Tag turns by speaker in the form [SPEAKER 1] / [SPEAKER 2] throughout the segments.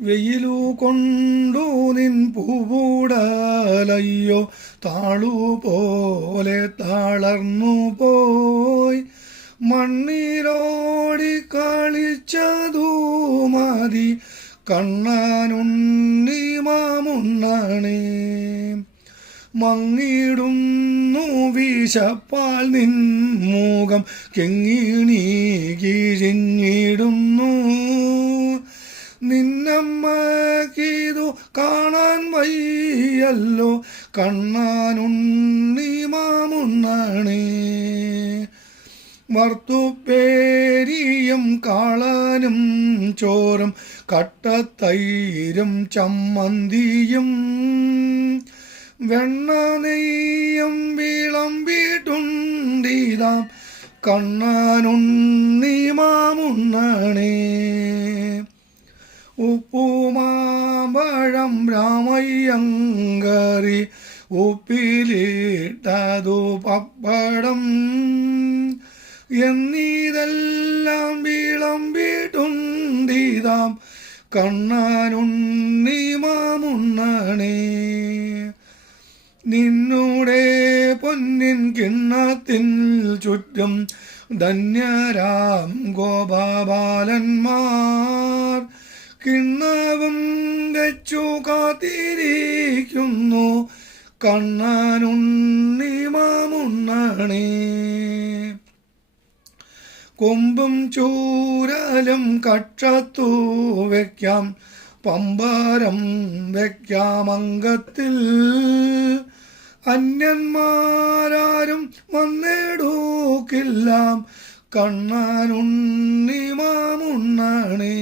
[SPEAKER 1] വെയിലു കൊണ്ടു നിൻ പൂവൂടലയ്യോ താളു പോലെ താളർന്നു പോയി. മണ്ണിലോടി കളിച്ചതു മതി കണ്ണാനുണ്ണി മാമുണ്ണണി. മങ്ങിടുന്നു വീശപ്പാൽ നിൻ മൂകം കെങ്ങിണി കിഴിഞ്ഞിടുന്നു. നിന്നമ്മക്കിതു കാണാൻ വയ്യല്ലോ. കണ്ണാനുണ്ണി മാമുണ്ണണേ. വറുത്തുപ്പേരിയും കാളാനും ചോറും കട്ടത്തൈരും ചമ്മന്തിയും വെണ്ണ നെയ്യം വിളമ്പിട്ടുണ്ടീതാം കണ്ണാനുണ്ണി മാമുണ്ണണേ. ഉപ്പുമാമ്പഴം രാമയ്യങ്കറി ഉപ്പിലിട്ടതു പപ്പടം. എന്നീതെല്ലാം വിളമ്പിട്ടുണ്ടിതാം കണ്ണാനുണ്ണി മാമുണ്ണണേ. നിന്നുടെ പൊന്നിൻ കിണ്ണത്തിൻ ചുറ്റും ധന്യരാം ഗോപാലന്മാർ. കിണ്ണവും വെച്ചു കാത്തിരിക്കുന്നു. കണ്ണാനുണ്ണി കൊമ്പും ചൂരാലും കക്ഷത്തു വയ്ക്കാം പമ്പാരം വയ്ക്കാം അംഗത്തിൽ അന്യന്മാരാരും വന്നിടൂക്കില്ലാം. കണ്ണാനുണ്ണി മാമുണ്ണണേ.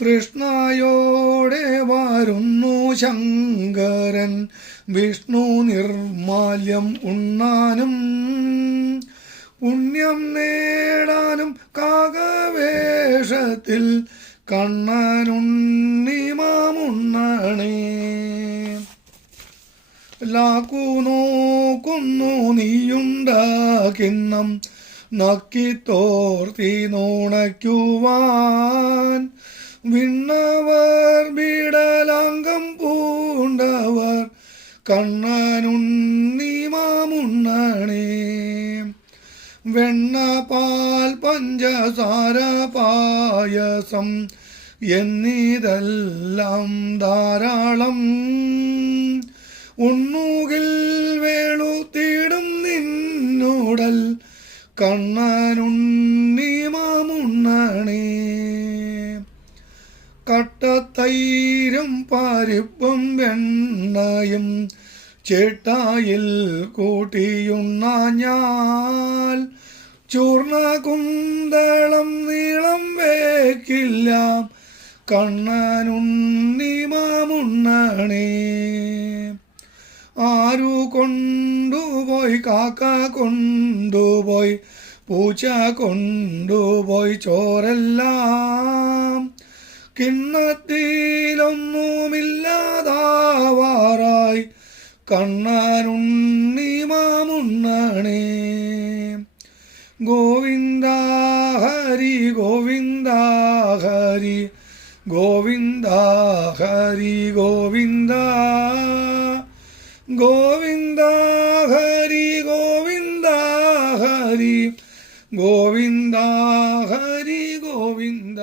[SPEAKER 1] തൃഷ്ണയോടെ വരുന്നു ശങ്കരൻ. വിഷ്ണു നിർമാല്യം ഉണ്ണാനും പുണ്യം നേടാനും കാകവേഷത്തിൽ കണ്ണനുണ്ണിമാമുണ്ണണേ ലാക്കു നോക്കുന്നു നീയുണ്ടാക്കിന്നം നക്കിത്തോർത്തി നോണയ്ക്കുവാൻ. വിണ്ണവർ വിടലാംഗം പൂണ്ടവർ കണ്ണനുണ്ണി മാമുണ്ണണേ. വെണ്ണ പാൽ പഞ്ചസാര പായസം എന്നിതെല്ലാം ധാരാളം. ഉണ്ണുകിൽ വേളുത്തിടും നിന്നോടൽ കണ്ണനുണ്ണി മാമുണ്ണണേ. കട്ടത്തൈരും പരിപ്പും വെണ്ണയും ചേട്ടായിൽ കൂട്ടിയുണ്ണാഞ്ഞാൽ ചൂർണ കുന്തളം നീളം വേക്കില്ല കണ്ണനുണ്ണി മാമുണ്ണണേ. ആരു കൊണ്ടുപോയി കാക്ക കൊണ്ടുപോയി പൂച്ച കൊണ്ടുപോയി ചോരെല്ലാം കിണ്ണത്തിലൊന്നുമില്ലാതാവാറായി കണ്ണാനുണ്ണി മാമുണ്ണണേ ഗോവിന്ദ ഹരി ഗോവിന്ദ ഹരി ഗോവിന്ദ ഹരി ഗോവിന്ദ. ഗോവിന്ദ ഹരി ഗോവിന്ദ ഹരി ഗോവിന്ദ ഹരി ഗോവിന്ദ.